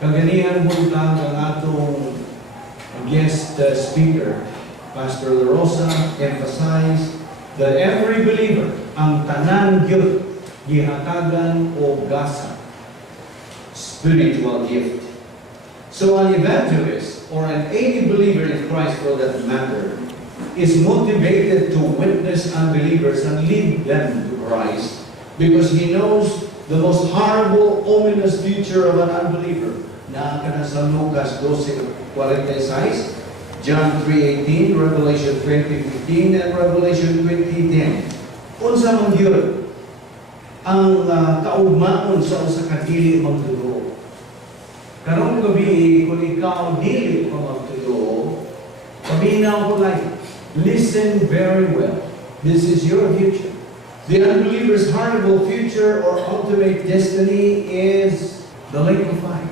Kaganihan buntag ang atong guest speaker, Pastor La Rosa, emphasized that every believer, ang tanan gyud gihatagan o gasa, spiritual gift. So an evangelist, or an any believer in Christ for that matter, is motivated to witness unbelievers and lead them to Christ because he knows the most horrible, ominous future of an unbeliever. Nakakana sa Lucas 12:46, John 3:18, Revelation 20:15, and Revelation 20:10. Unsa man gyud ang kaugmaon sa usa ka dili magtuo. Karong gabi, kung ikaw dili pa magtuo, paminaw ko lang, listen very well. This is your future. The unbeliever's horrible future or ultimate destiny is the lake of fire.